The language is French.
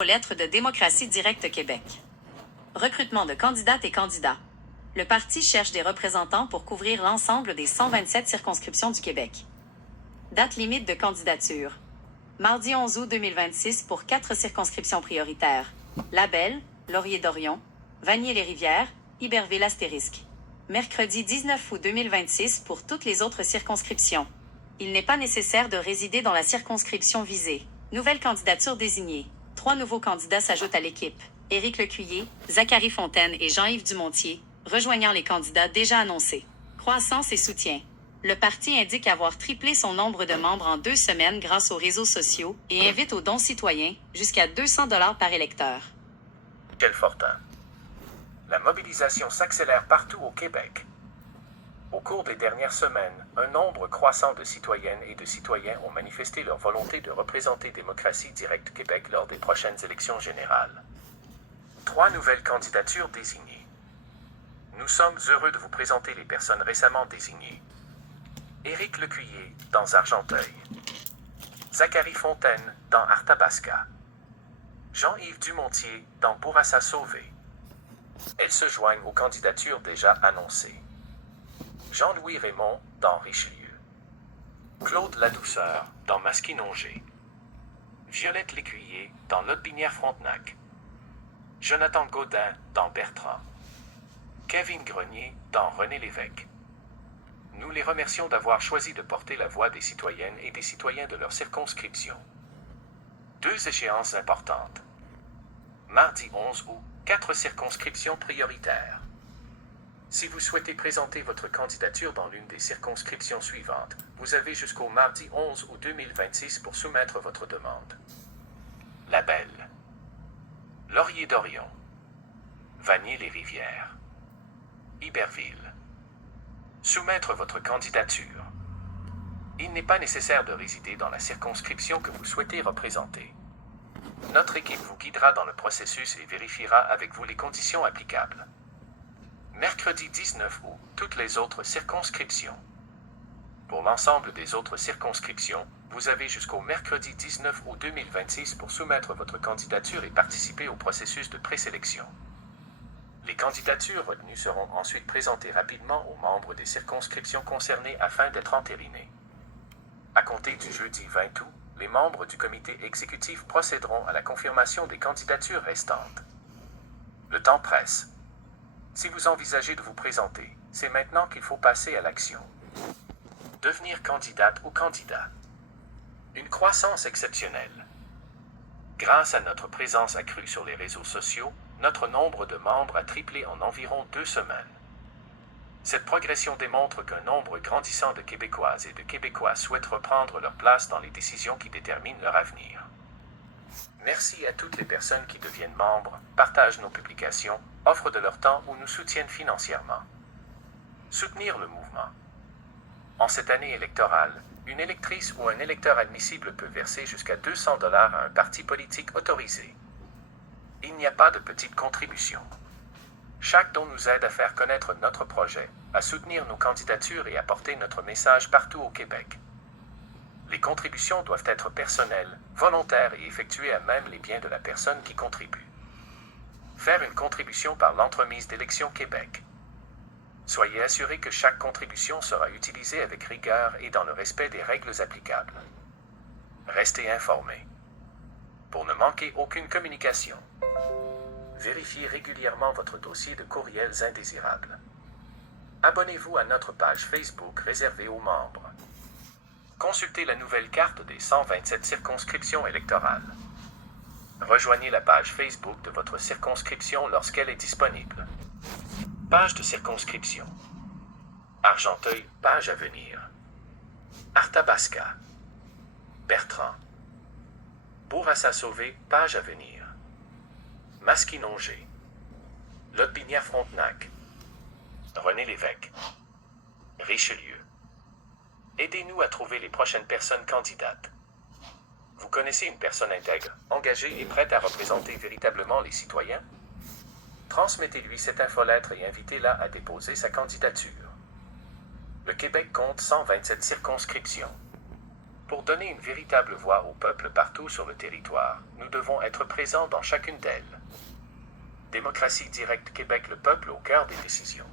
aux lettres de Démocratie Directe Québec. Recrutement de candidates et candidats. Le parti cherche des représentants pour couvrir l'ensemble des 127 circonscriptions du Québec. Date limite de candidature. Mardi 11 août 2026 pour 4 circonscriptions prioritaires. Labelle, Laurier-Dorion, Vanier-les-Rivières, Iberville-Astérisque. Mercredi 19 août 2026 pour toutes les autres circonscriptions. Il n'est pas nécessaire de résider dans la circonscription visée. Nouvelle candidature désignée. 3 nouveaux candidats s'ajoutent à l'équipe. Éric Lecuyer, Zachary Fontaine et Jean-Yves Dumontier, rejoignant les candidats déjà annoncés. Croissance et soutien. Le parti indique avoir triplé son nombre de membres en 2 semaines grâce aux réseaux sociaux et invite aux dons citoyens jusqu'à 200 $ par électeur. Michel Fortin. La mobilisation s'accélère partout au Québec. Au cours des dernières semaines, un nombre croissant de citoyennes et de citoyens ont manifesté leur volonté de représenter Démocratie Directe Québec lors des prochaines élections générales. 3 nouvelles candidatures désignées. Nous sommes heureux de vous présenter les personnes récemment désignées. Éric Lecuyer, dans Argenteuil. Zachary Fontaine, dans Arthabasca. Jean-Yves Dumontier, dans Bourassa-Sauvé. Elles se joignent aux candidatures déjà annoncées. Jean-Louis Raymond, dans Richelieu. Claude Ladouceur, dans Masquinongé. Violette Lécuyer, dans Lotbinière-Frontenac. Jonathan Gaudin, dans Bertrand. Kevin Grenier, dans René-Lévesque. Nous les remercions d'avoir choisi de porter la voix des citoyennes et des citoyens de leur circonscription. 2 échéances importantes. Mardi 11 août, 4 circonscriptions prioritaires. Si vous souhaitez présenter votre candidature dans l'une des circonscriptions suivantes, vous avez jusqu'au mardi 11 août 2026 pour soumettre votre demande. Labelle. Laurier-Dorion. Vanier-les-Rivières. Iberville. Soumettre votre candidature. Il n'est pas nécessaire de résider dans la circonscription que vous souhaitez représenter. Notre équipe vous guidera dans le processus et vérifiera avec vous les conditions applicables. Mercredi 19 août, toutes les autres circonscriptions. Pour l'ensemble des autres circonscriptions, vous avez jusqu'au mercredi 19 août 2026 pour soumettre votre candidature et participer au processus de présélection. Les candidatures retenues seront ensuite présentées rapidement aux membres des circonscriptions concernées afin d'être entérinées. À compter du jeudi 20 août, les membres du comité exécutif procéderont à la confirmation des candidatures restantes. Le temps presse. Si vous envisagez de vous présenter, c'est maintenant qu'il faut passer à l'action. Devenir candidate ou candidat. Une croissance exceptionnelle. Grâce à notre présence accrue sur les réseaux sociaux, notre nombre de membres a triplé en environ 2 semaines. Cette progression démontre qu'un nombre grandissant de Québécoises et de Québécois souhaitent reprendre leur place dans les décisions qui déterminent leur avenir. Merci à toutes les personnes qui deviennent membres, partagent nos publications, offrent de leur temps ou nous soutiennent financièrement. Soutenir le mouvement. En cette année électorale, une électrice ou un électeur admissible peut verser jusqu'à 200 $ à un parti politique autorisé. Il n'y a pas de petite contribution. Chaque don nous aide à faire connaître notre projet, à soutenir nos candidatures et à porter notre message partout au Québec. Les contributions doivent être personnelles, volontaires et effectuées à même les biens de la personne qui contribue. Faire une contribution par l'entremise d'Élections Québec. Soyez assurés que chaque contribution sera utilisée avec rigueur et dans le respect des règles applicables. Restez informés. Pour ne manquer aucune communication, vérifiez régulièrement votre dossier de courriels indésirables. Abonnez-vous à notre page Facebook réservée aux membres. Consultez la nouvelle carte des 127 circonscriptions électorales. Rejoignez la page Facebook de votre circonscription lorsqu'elle est disponible. Page de circonscription. Argenteuil, page à venir. Arthabasca. Bertrand. Bourassa-Sauvé, page à venir. Masquinongé. Lotbinière-Frontenac. René-Lévesque. Richelieu. Aidez-nous à trouver les prochaines personnes candidates. Vous connaissez une personne intègre, engagée et prête à représenter véritablement les citoyens? Transmettez-lui cette infolettre et invitez-la à déposer sa candidature. Le Québec compte 127 circonscriptions. Pour donner une véritable voix au peuple partout sur le territoire, nous devons être présents dans chacune d'elles. Démocratie directe Québec, le peuple au cœur des décisions.